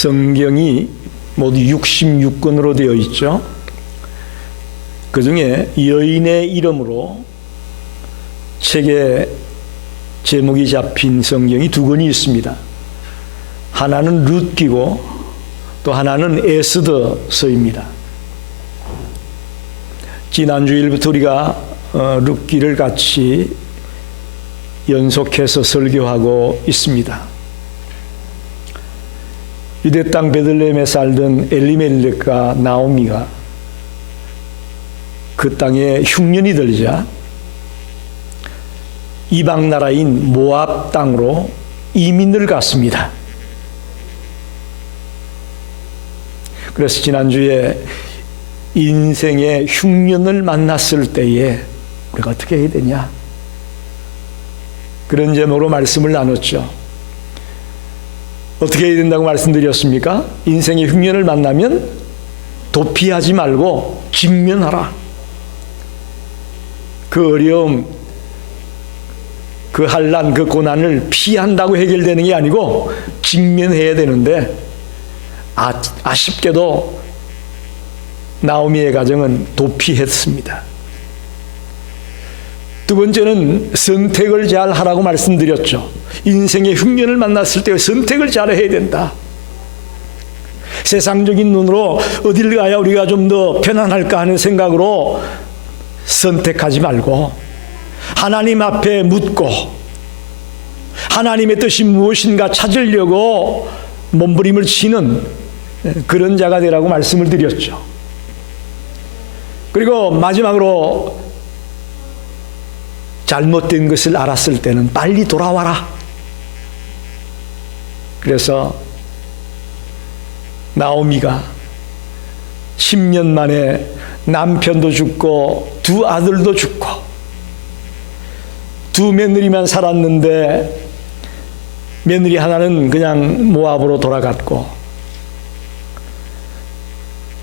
성경이 모두 66권으로 되어 있죠. 그 중에 여인의 이름으로 책에 제목이 잡힌 성경이 두 권이 있습니다. 하나는 룻기고 또 하나는 에스더서입니다. 지난 주일부터 우리가 룻기를 같이 연속해서 설교하고 있습니다. 유대 땅 베들레헴에 살던 엘리멜렉과 나오미가 그 땅에 흉년이 들자 이방 나라인 모압 땅으로 이민을 갔습니다. 그래서 지난주에 인생의 흉년을 만났을 때에 우리가 어떻게 해야 되냐, 그런 제목으로 말씀을 나눴죠. 어떻게 해야 된다고 말씀드렸습니까? 인생의 흉년을 만나면 도피하지 말고 직면하라. 그 어려움, 그 환난, 그 고난을 피한다고 해결되는 게 아니고 직면해야 되는데, 아쉽게도 나오미의 가정은 도피했습니다. 두 번째는 선택을 잘 하라고 말씀드렸죠. 인생의 흉년을 만났을 때 선택을 잘 해야 된다. 세상적인 눈으로 어딜 가야 우리가 좀 더 편안할까 하는 생각으로 선택하지 말고 하나님 앞에 묻고 하나님의 뜻이 무엇인가 찾으려고 몸부림을 치는 그런 자가 되라고 말씀을 드렸죠. 그리고 마지막으로 잘못된 것을 알았을 때는 빨리 돌아와라. 그래서 나오미가 10년 만에 남편도 죽고 두 아들도 죽고 두 며느리만 살았는데 며느리 하나는 그냥 모압으로 돌아갔고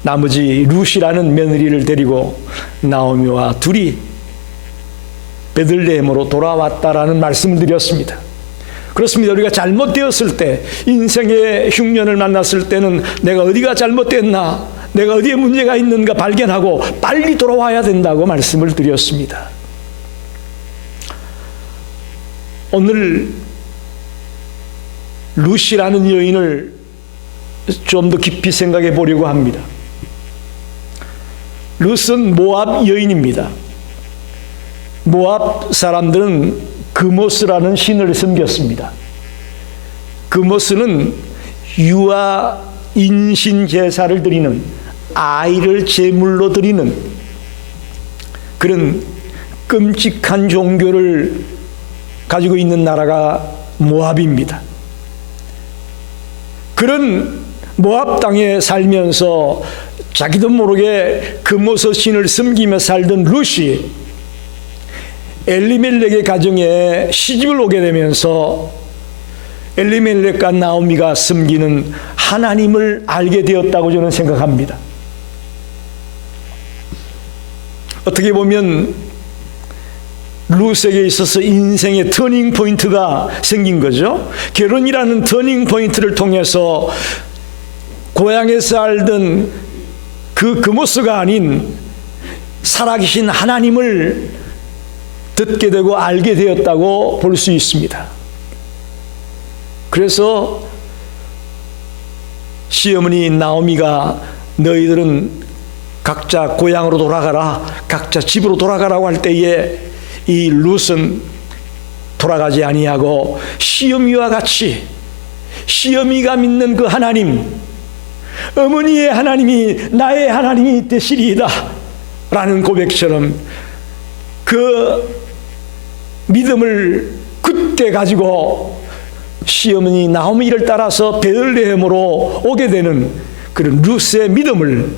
나머지 룻이라는 며느리를 데리고 나오미와 둘이 베들레헴으로 돌아왔다라는 말씀을 드렸습니다. 그렇습니다. 우리가 잘못되었을 때, 인생의 흉년을 만났을 때는 내가 어디가 잘못됐나, 내가 어디에 문제가 있는가 발견하고 빨리 돌아와야 된다고 말씀을 드렸습니다. 오늘 룻이라는 여인을 좀 더 깊이 생각해 보려고 합니다. 룻은 모압 여인입니다. 모압 사람들은 그모스라는 신을 섬겼습니다. 그모스는 유아 인신 제사를 드리는, 아이를 제물로 드리는 그런 끔찍한 종교를 가지고 있는 나라가 모압입니다. 그런 모압 땅에 살면서 자기도 모르게 그모스 신을 섬기며 살던 룻이 엘리멜렉의 가정에 시집을 오게 되면서 엘리멜렉과 나오미가 섬기는 하나님을 알게 되었다고 저는 생각합니다. 어떻게 보면 룻에게 있어서 인생의 터닝 포인트가 생긴 거죠. 결혼이라는 터닝 포인트를 통해서 고향에 살던 그 그모스가 아닌 살아계신 하나님을 듣게 되고 알게 되었다고 볼 수 있습니다. 그래서 시어머니 나오미가 너희들은 각자 고향으로 돌아가라, 각자 집으로 돌아가라고 할 때에 이 룻은 돌아가지 아니하고 시어미와 같이 시어미가 믿는 그 하나님, 어머니의 하나님이 나의 하나님이 되시리이다 라는 고백처럼 그 믿음을 굳게 가지고 시어머니 나오미를 따라서 베들레헴으로 오게 되는 그런 룻의 믿음을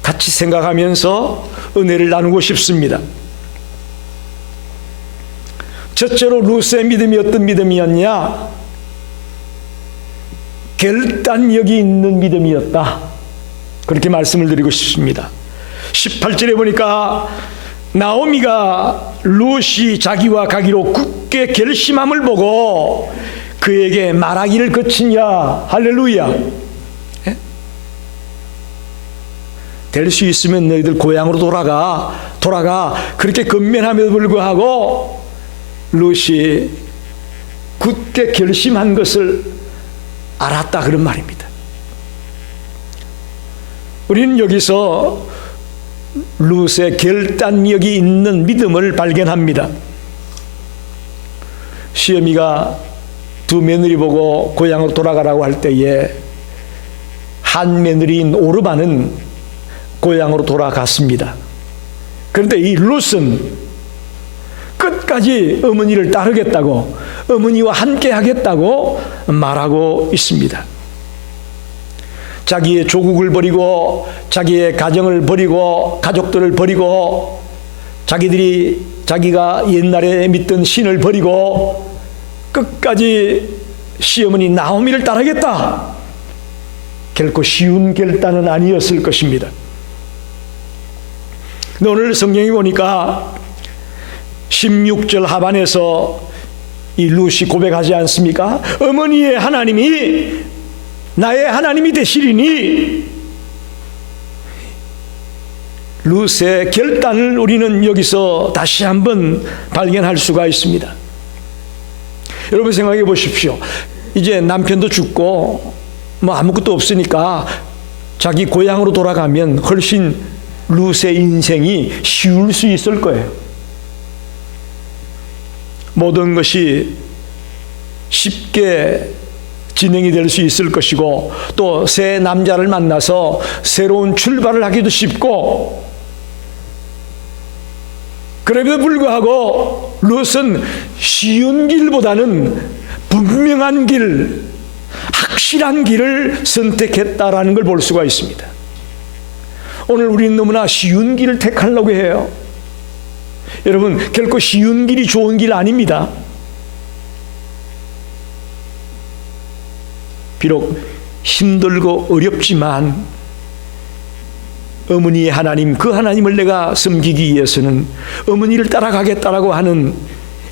같이 생각하면서 은혜를 나누고 싶습니다. 첫째로 룻의 믿음이 어떤 믿음이었냐? 결단력이 있는 믿음이었다. 그렇게 말씀을 드리고 싶습니다. 18절에 보니까 나오미가 룻이 자기와 가기로 굳게 결심함을 보고 그에게 말하기를 거치냐. 할렐루야. 될 수 있으면 너희들 고향으로 돌아가. 그렇게 건면함에도 불구하고 룻이 굳게 결심한 것을 알았다, 그런 말입니다. 우리는 여기서 룻의 결단력이 있는 믿음을 발견합니다. 시어미가 두 며느리 보고 고향으로 돌아가라고 할 때에 한 며느리인 오르바는 고향으로 돌아갔습니다. 그런데 이 룻은 끝까지 어머니를 따르겠다고, 어머니와 함께 하겠다고 말하고 있습니다. 자기의 조국을 버리고, 자기의 가정을 버리고, 가족들을 버리고, 자기가 옛날에 믿던 신을 버리고 끝까지 시어머니 나오미를 따르겠다. 결코 쉬운 결단은 아니었을 것입니다. 근데 오늘 성경에 보니까 16절 하반에서 이 룻이 고백하지 않습니까? 어머니의 하나님이 나의 하나님이 되시리니. 룻의 결단을 우리는 여기서 다시 한번 발견할 수가 있습니다. 여러분 생각해 보십시오. 이제 남편도 죽고 뭐 아무것도 없으니까 자기 고향으로 돌아가면 훨씬 룻의 인생이 쉬울 수 있을 거예요. 모든 것이 쉽게 진행이 될 수 있을 것이고, 또 새 남자를 만나서 새로운 출발을 하기도 쉽고, 그럼에도 불구하고 룻은 쉬운 길보다는 분명한 길, 확실한 길을 선택했다라는 걸 볼 수가 있습니다. 오늘 우리는 너무나 쉬운 길을 택하려고 해요. 여러분, 결코 쉬운 길이 좋은 길 아닙니다. 비록 힘들고 어렵지만 어머니의 하나님, 그 하나님을 내가 섬기기 위해서는 어머니를 따라가겠다라고 하는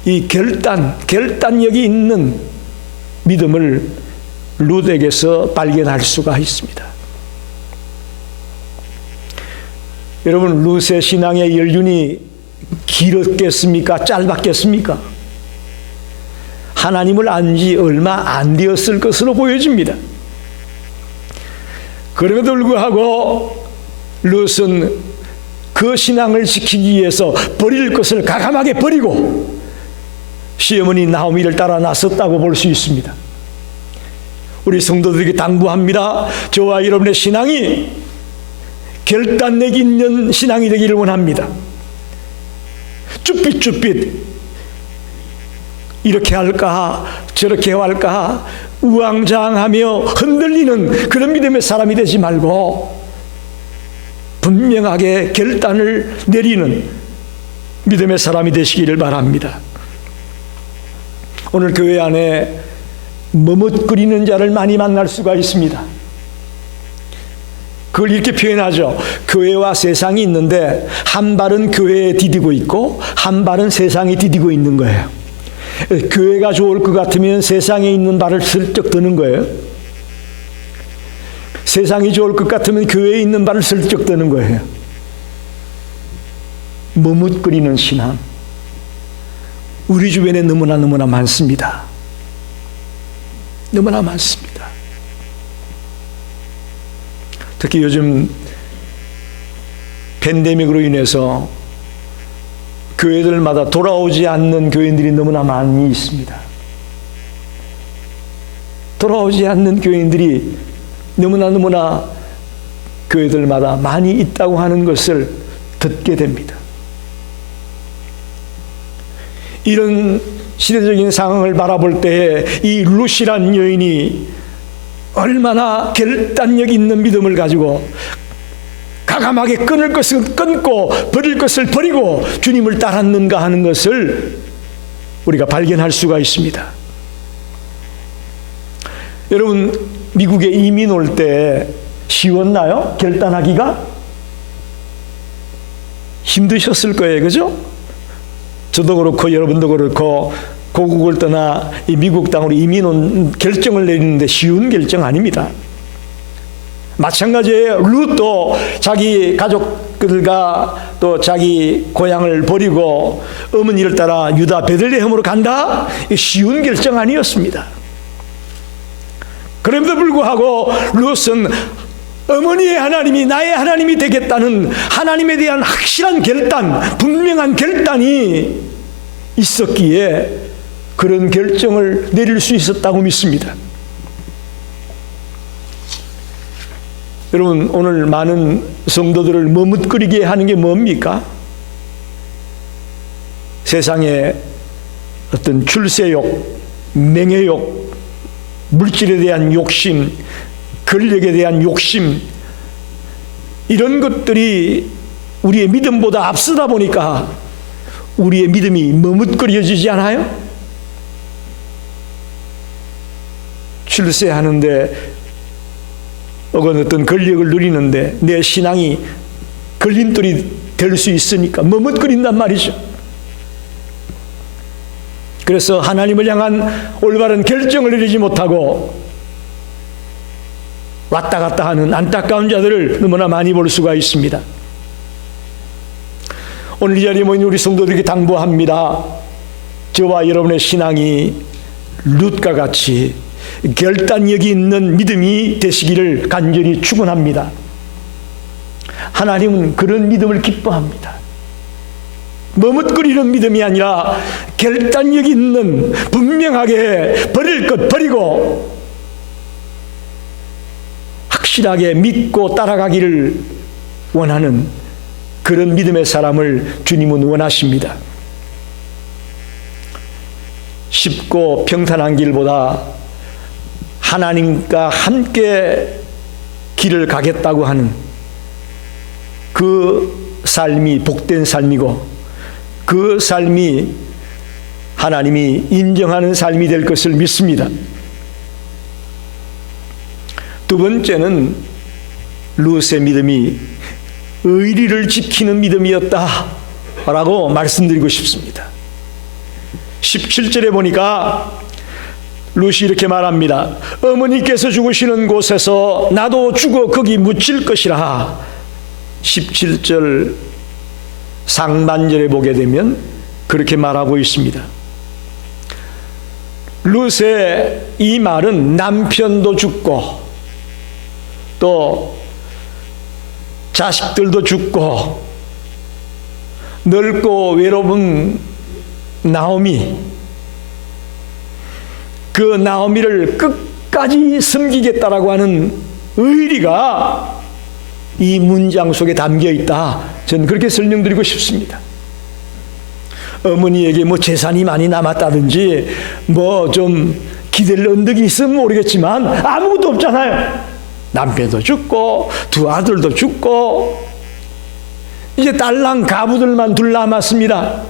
이 결단력이 있는 믿음을 룻에게서 발견할 수가 있습니다. 여러분, 룻의 신앙의 연륜이 길었겠습니까? 짧았겠습니까? 하나님을 안 지 얼마 안 되었을 것으로 보여집니다. 그럼에도 불구하고 룻은 그 신앙을 지키기 위해서 버릴 것을 과감하게 버리고 시어머니 나오미를 따라 나섰다고 볼 수 있습니다. 우리 성도들에게 당부합니다. 저와 여러분의 신앙이 결단력 있는 신앙이 되기를 원합니다. 쭈삣쭈삣 이렇게 할까 저렇게 할까 우왕좌왕하며 흔들리는 그런 믿음의 사람이 되지 말고 분명하게 결단을 내리는 믿음의 사람이 되시기를 바랍니다. 오늘 교회 안에 머뭇거리는 자를 많이 만날 수가 있습니다. 그걸 이렇게 표현하죠. 교회와 세상이 있는데 한 발은 교회에 디디고 있고 한 발은 세상에 디디고 있는 거예요. 교회가 좋을 것 같으면 세상에 있는 발을 슬쩍 드는 거예요. 세상이 좋을 것 같으면 교회에 있는 발을 슬쩍 드는 거예요. 머뭇거리는 신앙, 우리 주변에 너무나 많습니다. 너무나 많습니다. 특히 요즘 팬데믹으로 인해서 교회들마다 돌아오지 않는 교인들이 너무나 많이 있습니다. 돌아오지 않는 교인들이 너무나 교회들마다 많이 있다고 하는 것을 듣게 됩니다. 이런 시대적인 상황을 바라볼 때에 이 룻이란 여인이 얼마나 결단력 있는 믿음을 가지고 과감하게 끊을 것은 끊고 버릴 것을 버리고 주님을 따랐는가 하는 것을 우리가 발견할 수가 있습니다. 여러분, 미국에 이민 올 때 쉬웠나요? 결단하기가? 힘드셨을 거예요. 그죠? 저도 그렇고 여러분도 그렇고 고국을 떠나 이 미국 땅으로 이민 온 결정을 내리는데 쉬운 결정 아닙니다. 마찬가지예요. 룻도 자기 가족들과 또 자기 고향을 버리고 어머니를 따라 유다 베들레헴으로 간다? 쉬운 결정 아니었습니다. 그럼에도 불구하고 룻은 어머니의 하나님이 나의 하나님이 되겠다는 하나님에 대한 확실한 결단, 분명한 결단이 있었기에 그런 결정을 내릴 수 있었다고 믿습니다. 여러분, 오늘 많은 성도들을 머뭇거리게 하는 게 뭡니까? 세상에 어떤 출세욕, 명예욕, 물질에 대한 욕심, 권력에 대한 욕심, 이런 것들이 우리의 믿음보다 앞서다 보니까 우리의 믿음이 머뭇거려지지 않아요? 출세하는데 혹은 어떤 권력을 누리는데 내 신앙이 걸림돌이 될 수 있으니까 머뭇거린단 말이죠. 그래서 하나님을 향한 올바른 결정을 내리지 못하고 왔다 갔다 하는 안타까운 자들을 너무나 많이 볼 수가 있습니다. 오늘 이 자리에 모인 우리 성도들에게 당부합니다. 저와 여러분의 신앙이 룻과 같이 결단력이 있는 믿음이 되시기를 간절히 축원합니다. 하나님은 그런 믿음을 기뻐합니다. 머뭇거리는 믿음이 아니라 결단력 있는, 분명하게 버릴 것 버리고 확실하게 믿고 따라가기를 원하는 그런 믿음의 사람을 주님은 원하십니다. 쉽고 평탄한 길보다 하나님과 함께 길을 가겠다고 하는 그 삶이 복된 삶이고 그 삶이 하나님이 인정하는 삶이 될 것을 믿습니다. 두 번째는 룻의 믿음이 의리를 지키는 믿음이었다라고 말씀드리고 싶습니다. 17절에 보니까 룻이 이렇게 말합니다. 어머니께서 죽으시는 곳에서 나도 죽어 거기 묻힐 것이라. 17절 상반절에 보게 되면 그렇게 말하고 있습니다. 룻의 이 말은 남편도 죽고 또 자식들도 죽고 늙고 외로운 나오미, 그 나오미를 끝까지 섬기겠다라고 하는 의리가 이 문장 속에 담겨 있다. 저는 그렇게 설명드리고 싶습니다. 어머니에게 뭐 재산이 많이 남았다든지 뭐 좀 기댈 언덕이 있으면 모르겠지만 아무것도 없잖아요. 남편도 죽고 두 아들도 죽고 이제 딸랑 가부들만 둘 남았습니다.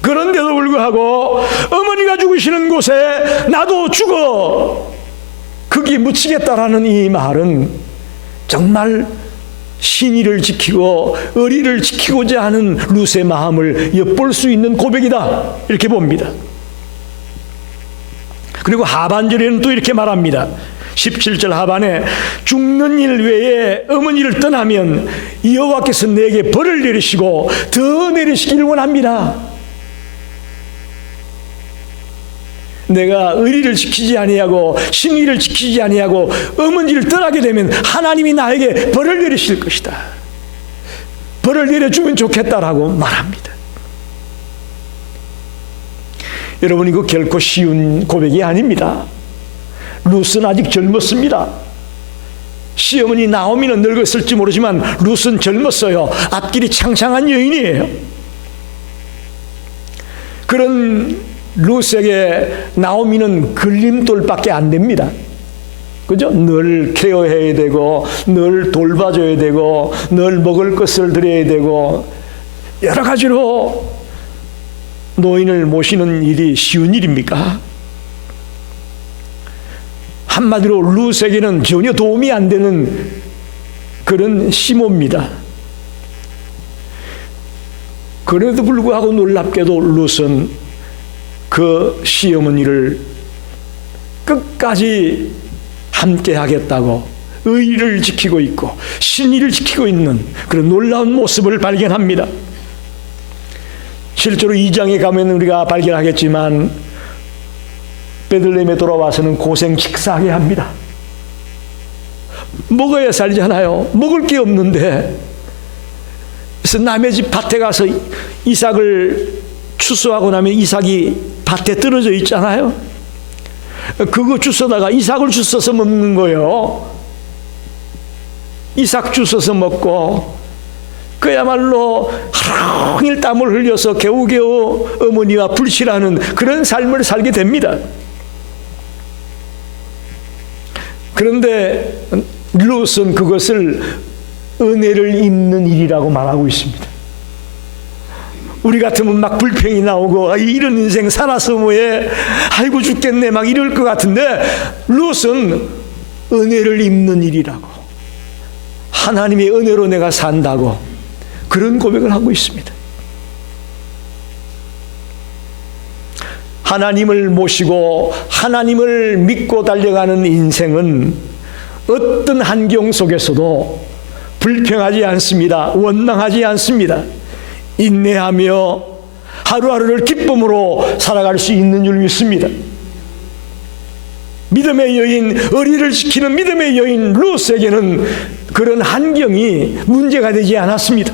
그런데도 불구하고 어머니가 죽으시는 곳에 나도 죽어 거기 묻히겠다라는 이 말은 정말 신의를 지키고 의리를 지키고자 하는 룻의 마음을 엿볼 수 있는 고백이다, 이렇게 봅니다. 그리고 하반절에는 또 이렇게 말합니다. 17절 하반에 죽는 일 외에 어머니를 떠나면 여호와께서 내게 벌을 내리시고 더 내리시기를 원합니다. 내가 의리를 지키지 아니하고 신의를 지키지 아니하고 어머니를 떠나게 되면 하나님이 나에게 벌을 내리실 것이다. 벌을 내려주면 좋겠다라고 말합니다. 여러분, 이거 결코 쉬운 고백이 아닙니다. 룻은 아직 젊었습니다. 시어머니 나오미는 늙었을지 모르지만 룻은 젊었어요. 앞길이 창창한 여인이에요. 그런 룻에게 나오미는 걸림돌밖에 안 됩니다. 그죠? 늘 케어해야 되고 늘 돌봐줘야 되고 늘 먹을 것을 드려야 되고 여러 가지로 노인을 모시는 일이 쉬운 일입니까? 한마디로 룻에게는 전혀 도움이 안 되는 그런 시모입니다. 그래도 불구하고 놀랍게도 룻은 그 시어머니를 끝까지 함께 하겠다고 의를 지키고 있고 신의를 지키고 있는 그런 놀라운 모습을 발견합니다. 실제로 2장에 가면 우리가 발견하겠지만 베들레헴에 돌아와서는 고생 식사하게 합니다. 먹어야 살잖아요. 먹을 게 없는데. 그래서 남의 집 밭에 가서 이삭을 추수하고 나면 이삭이 밭에 떨어져 있잖아요. 그거 주워다가 이삭을 주워서 먹는 거예요. 이삭 주워서 먹고 그야말로 하루 종일 땀을 흘려서 겨우겨우 어머니와 불씨라는 그런 삶을 살게 됩니다. 그런데 룻은 그것을 은혜를 입는 일이라고 말하고 있습니다. 우리 같으면 막 불평이 나오고 이런 인생 살아서 뭐해, 아이고 죽겠네 막 이럴 것 같은데 룻은 은혜를 입는 일이라고, 하나님의 은혜로 내가 산다고 그런 고백을 하고 있습니다. 하나님을 모시고 하나님을 믿고 달려가는 인생은 어떤 환경 속에서도 불평하지 않습니다. 원망하지 않습니다. 인내하며 하루하루를 기쁨으로 살아갈 수 있는 줄 믿습니다. 믿음의 여인, 의리를 지키는 믿음의 여인 룻에게는 그런 환경이 문제가 되지 않았습니다.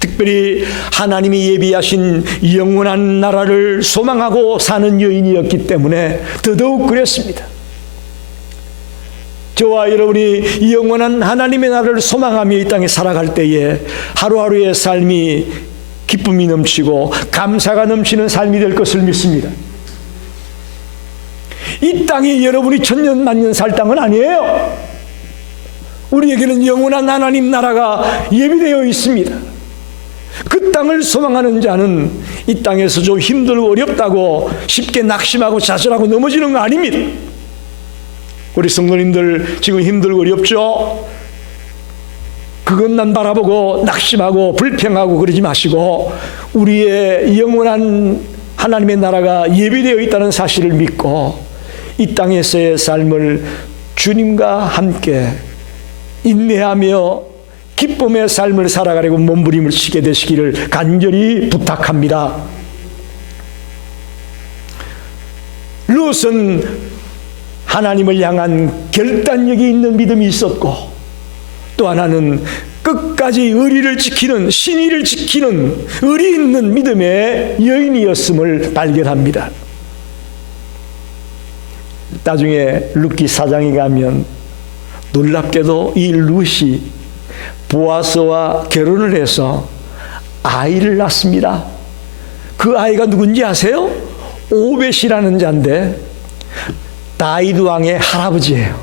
특별히 하나님이 예비하신 영원한 나라를 소망하고 사는 여인이었기 때문에 더더욱 그랬습니다. 저와 여러분이 영원한 하나님의 나라를 소망하며 이 땅에 살아갈 때에 하루하루의 삶이 기쁨이 넘치고 감사가 넘치는 삶이 될 것을 믿습니다. 이 땅이 여러분이 천년만년 살 땅은 아니에요. 우리에게는 영원한 하나님 나라가 예비되어 있습니다. 그 땅을 소망하는 자는 이 땅에서 좀 힘들고 어렵다고 쉽게 낙심하고 좌절하고 넘어지는 거 아닙니다. 우리 성도님들 지금 힘들고 어렵죠? 그것만 바라보고 낙심하고 불평하고 그러지 마시고 우리의 영원한 하나님의 나라가 예비되어 있다는 사실을 믿고 이 땅에서의 삶을 주님과 함께 인내하며 기쁨의 삶을 살아가려고 몸부림을 치게 되시기를 간절히 부탁합니다. 룻은 하나님을 향한 결단력이 있는 믿음이 있었고 또 하나는 끝까지 의리를 지키는, 신의를 지키는 의리 있는 믿음의 여인이었음을 발견합니다. 나중에 룻기 4장에 가면 놀랍게도 이 룻이 보아스와 결혼을 해서 아이를 낳습니다. 그 아이가 누군지 아세요? 오벳이라는 자인데 다윗 왕의 할아버지예요.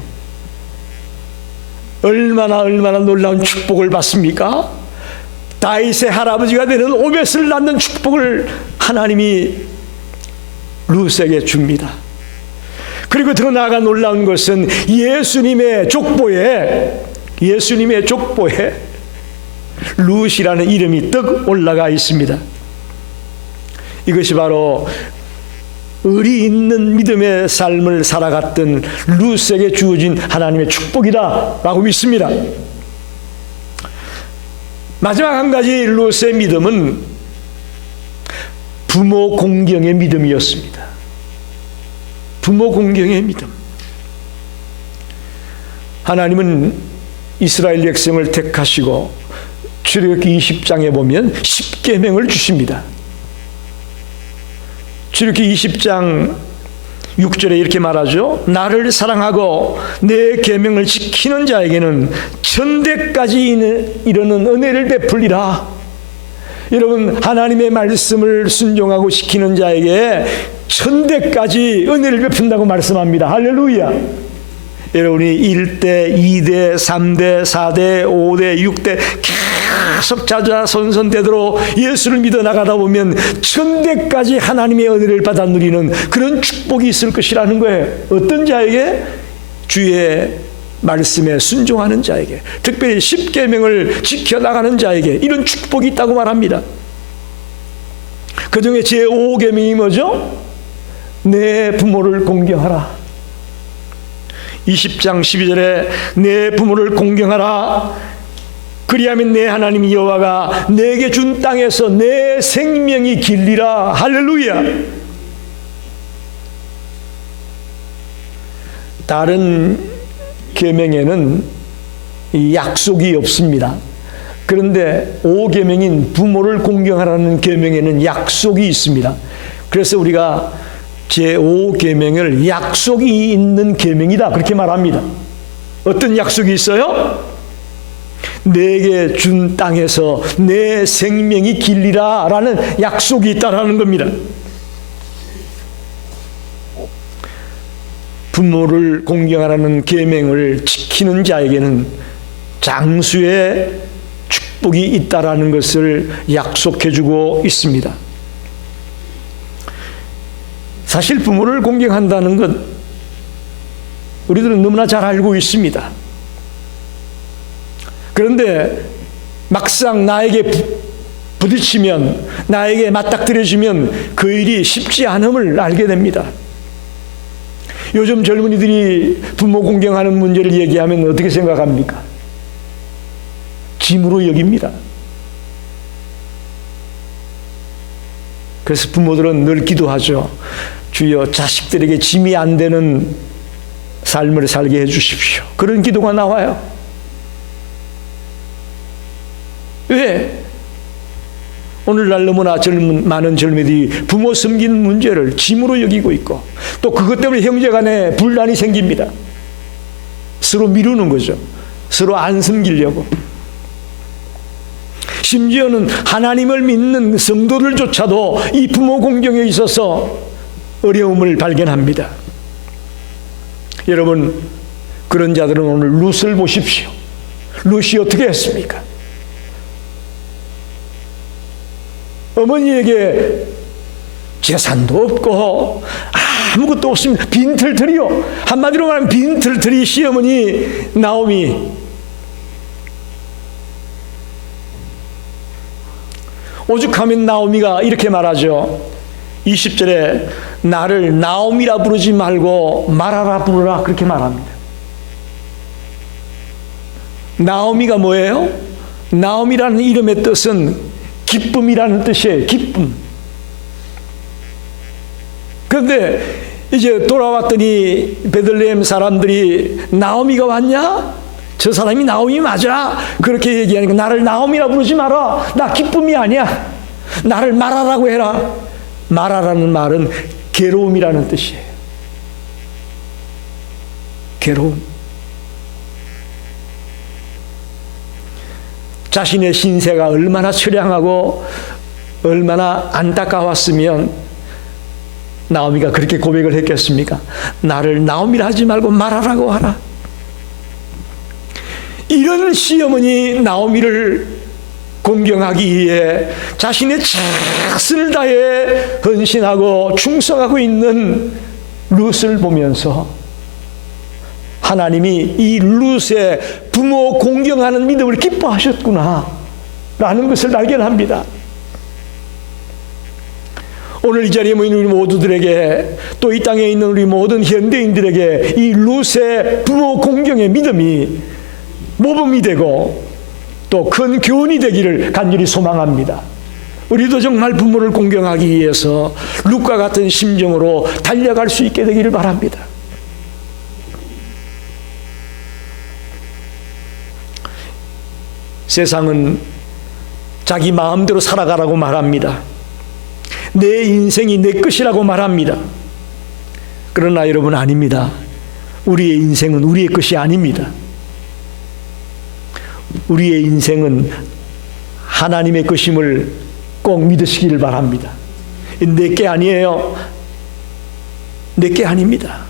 얼마나 놀라운 축복을 받습니까? 다윗의 할아버지가 되는 오벳을 낳는 축복을 하나님이 룻에게 줍니다. 그리고 더 나아가 놀라운 것은 예수님의 족보에 룻이라는 이름이 떡 올라가 있습니다. 이것이 바로 의리 있는 믿음의 삶을 살아갔던 룻에게 주어진 하나님의 축복이다라고 믿습니다. 마지막 한 가지 룻의 믿음은 부모 공경의 믿음이었습니다. 부모 공경의 믿음. 하나님은 이스라엘 백성을 택하시고 출애굽기 20장에 보면 10계명을 주십니다. 출애굽기 20장 6절에 이렇게 말하죠. 나를 사랑하고 내 계명을 지키는 자에게는 천대까지 이르는 은혜를 베풀리라. 여러분, 하나님의 말씀을 순종하고 지키는 자에게 천대까지 은혜를 베푼다고 말씀합니다. 할렐루야. 여러분이 1대, 2대, 3대, 4대, 5대, 6대 계속 자자손손대대로 예수를 믿어 나가다 보면 천대까지 하나님의 은혜를 받아 누리는 그런 축복이 있을 것이라는 거예요. 어떤 자에게? 주의 말씀에 순종하는 자에게, 특별히 10계명을 지켜나가는 자에게 이런 축복이 있다고 말합니다. 그 중에 제5계명이 뭐죠? 내 부모를 공경하라. 20장 12절에 내 부모를 공경하라. 그리하면 내 하나님 여호와가 내게 준 땅에서 내 생명이 길리라. 할렐루야. 다른 계명에는 약속이 없습니다. 그런데 5계명인 부모를 공경하라는 계명에는 약속이 있습니다. 그래서 우리가 제5계명을 약속이 있는 계명이다 그렇게 말합니다. 어떤 약속이 있어요? 내게 준 땅에서 내 생명이 길리라 라는 약속이 있다라는 겁니다. 부모를 공경하라는 계명을 지키는 자에게는 장수의 축복이 있다라는 것을 약속해주고 있습니다. 사실 부모를 공경한다는 것 우리들은 너무나 잘 알고 있습니다. 그런데 막상 나에게 부딪히면, 나에게 맞닥뜨려지면 그 일이 쉽지 않음을 알게 됩니다. 요즘 젊은이들이 부모 공경하는 문제를 얘기하면 어떻게 생각합니까? 짐으로 여깁니다. 그래서 부모들은 늘 기도하죠. 주여 자식들에게 짐이 안 되는 삶을 살게 해 주십시오. 그런 기도가 나와요. 왜? 오늘날 너무나 많은 젊은이들이 부모 섬기는 문제를 짐으로 여기고 있고 또 그것 때문에 형제간에 분란이 생깁니다. 서로 미루는 거죠. 서로 안 섬기려고. 심지어는 하나님을 믿는 성도들조차도 이 부모 공경에 있어서 어려움을 발견합니다. 여러분, 그런 자들은 오늘 룻을 보십시오. 룻이 어떻게 했습니까? 어머니에게 재산도 없고 아무것도 없습니다. 빈털터리요. 한마디로 말하면 빈털터리 시어머니 나오미. 오죽하면 나오미가 이렇게 말하죠. 20절에 나를 나오미라 부르지 말고 마라라 부르라 그렇게 말합니다. 나오미가 뭐예요? 나오미라는 이름의 뜻은 기쁨이라는 뜻이에요. 기쁨. 그런데 이제 돌아왔더니 베들레헴 사람들이 나오미가 왔냐? 저 사람이 나오미 맞아? 그렇게 얘기하니까 나를 나오미라 부르지 마라. 나 기쁨이 아니야. 나를 마라라고 해라. 마라라는 말은 괴로움이라는 뜻이에요. 괴로움. 자신의 신세가 얼마나 처량하고 얼마나 안타까웠으면 나오미가 그렇게 고백을 했겠습니까? 나를 나오미라 하지 말고 마라라고 하라. 이런 시어머니 나오미를 공경하기 위해 자신의 최선을 다해 헌신하고 충성하고 있는 룻을 보면서 하나님이 이 룻의 부모 공경하는 믿음을 기뻐하셨구나 라는 것을 발견합니다. 오늘 이 자리에 모인 우리 모두들에게 또 이 땅에 있는 우리 모든 현대인들에게 이 룻의 부모 공경의 믿음이 모범이 되고 또 큰 교훈이 되기를 간절히 소망합니다. 우리도 정말 부모를 공경하기 위해서 룻과 같은 심정으로 달려갈 수 있게 되기를 바랍니다. 세상은 자기 마음대로 살아가라고 말합니다. 내 인생이 내 것이라고 말합니다. 그러나 여러분, 아닙니다. 우리의 인생은 우리의 것이 아닙니다. 우리의 인생은 하나님의 것임을 꼭 믿으시기를 바랍니다. 내게 아니에요. 내게 아닙니다.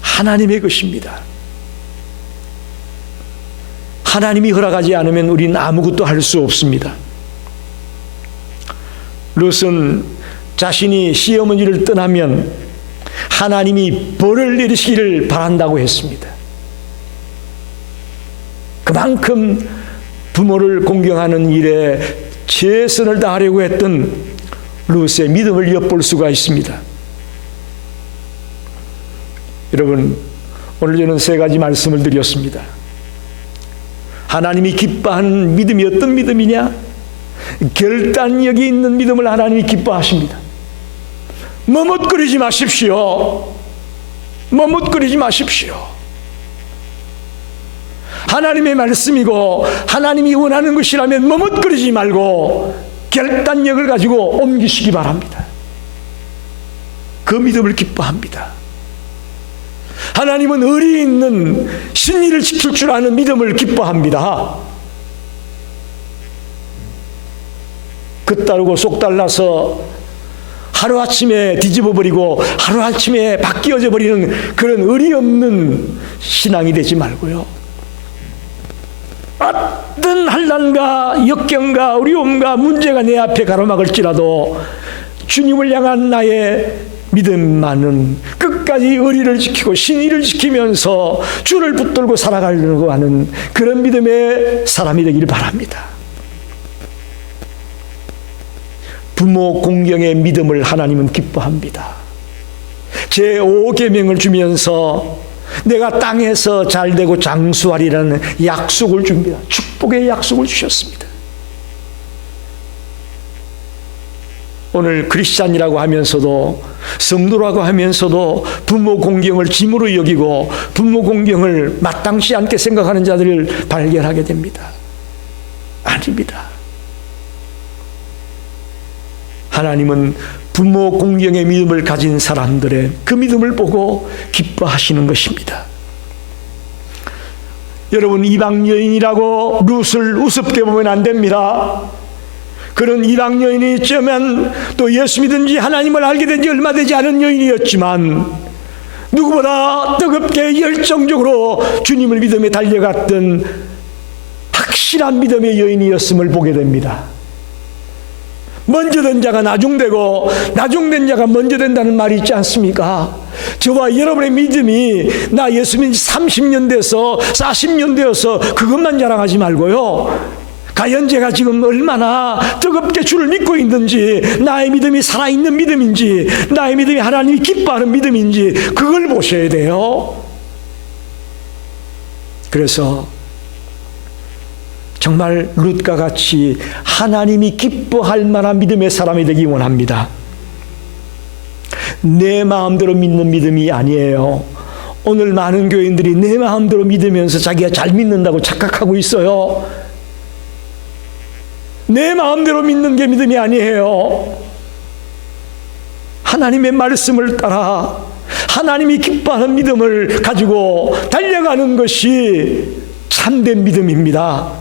하나님의 것입니다. 하나님이 허락하지 않으면 우리는 아무것도 할 수 없습니다. 룻은 자신이 시어머니를 떠나면 하나님이 벌을 내리시기를 바란다고 했습니다. 그만큼 부모를 공경하는 일에 최선을 다하려고 했던 룻의 믿음을 엿볼 수가 있습니다. 여러분, 오늘 저는 세 가지 말씀을 드렸습니다. 하나님이 기뻐하는 믿음이 어떤 믿음이냐? 결단력이 있는 믿음을 하나님이 기뻐하십니다. 머뭇거리지 마십시오. 머뭇거리지 마십시오. 하나님의 말씀이고 하나님이 원하는 것이라면 머뭇거리지 말고 결단력을 가지고 옮기시기 바랍니다. 그 믿음을 기뻐합니다. 하나님은 의리 있는 신의를 지킬 줄 아는 믿음을 기뻐합니다. 그따르고 쏙달라서 하루아침에 뒤집어버리고 하루아침에 바뀌어져 버리는 그런 의리 없는 신앙이 되지 말고요. 어떤 환난과 역경과 어려움과 문제가 내 앞에 가로막을지라도 주님을 향한 나의 믿음만은 끝까지 의리를 지키고 신의를 지키면서 주를 붙들고 살아가려고 하는 그런 믿음의 사람이 되길 바랍니다. 부모 공경의 믿음을 하나님은 기뻐합니다. 제5계명을 주면서 내가 땅에서 잘되고 장수하리라는 약속을 줍니다. 축복의 약속을 주셨습니다. 오늘 크리스찬이라고 하면서도 성도라고 하면서도 부모 공경을 짐으로 여기고 부모 공경을 마땅치 않게 생각하는 자들을 발견하게 됩니다. 아닙니다. 하나님은 부모 공경의 믿음을 가진 사람들의 그 믿음을 보고 기뻐하시는 것입니다. 여러분, 이방 여인이라고 룻을 우습게 보면 안 됩니다. 그런 이방 여인이 있지만 또 예수 믿은지 하나님을 알게 된 지 얼마 되지 않은 여인이었지만 누구보다 뜨겁게 열정적으로 주님을 믿음에 달려갔던 확실한 믿음의 여인이었음을 보게 됩니다. 먼저 된 자가 나중되고 나중된 자가 먼저 된다는 말이 있지 않습니까? 저와 여러분의 믿음이 나 예수 믿은 지 30년 돼서 40년 되어서 그것만 자랑하지 말고요, 과연 제가 지금 얼마나 뜨겁게 주를 믿고 있는지, 나의 믿음이 살아있는 믿음인지, 나의 믿음이 하나님이 기뻐하는 믿음인지 그걸 보셔야 돼요. 그래서 정말 룻과 같이 하나님이 기뻐할 만한 믿음의 사람이 되기 원합니다. 내 마음대로 믿는 믿음이 아니에요. 오늘 많은 교인들이 내 마음대로 믿으면서 자기가 잘 믿는다고 착각하고 있어요. 내 마음대로 믿는 게 믿음이 아니에요. 하나님의 말씀을 따라 하나님이 기뻐하는 믿음을 가지고 달려가는 것이 참된 믿음입니다.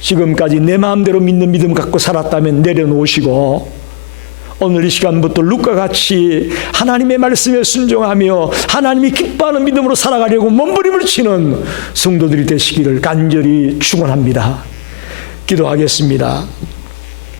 지금까지 내 마음대로 믿는 믿음 갖고 살았다면 내려놓으시고 오늘 이 시간부터 룻과 같이 하나님의 말씀에 순종하며 하나님이 기뻐하는 믿음으로 살아가려고 몸부림을 치는 성도들이 되시기를 간절히 축원합니다. 기도하겠습니다.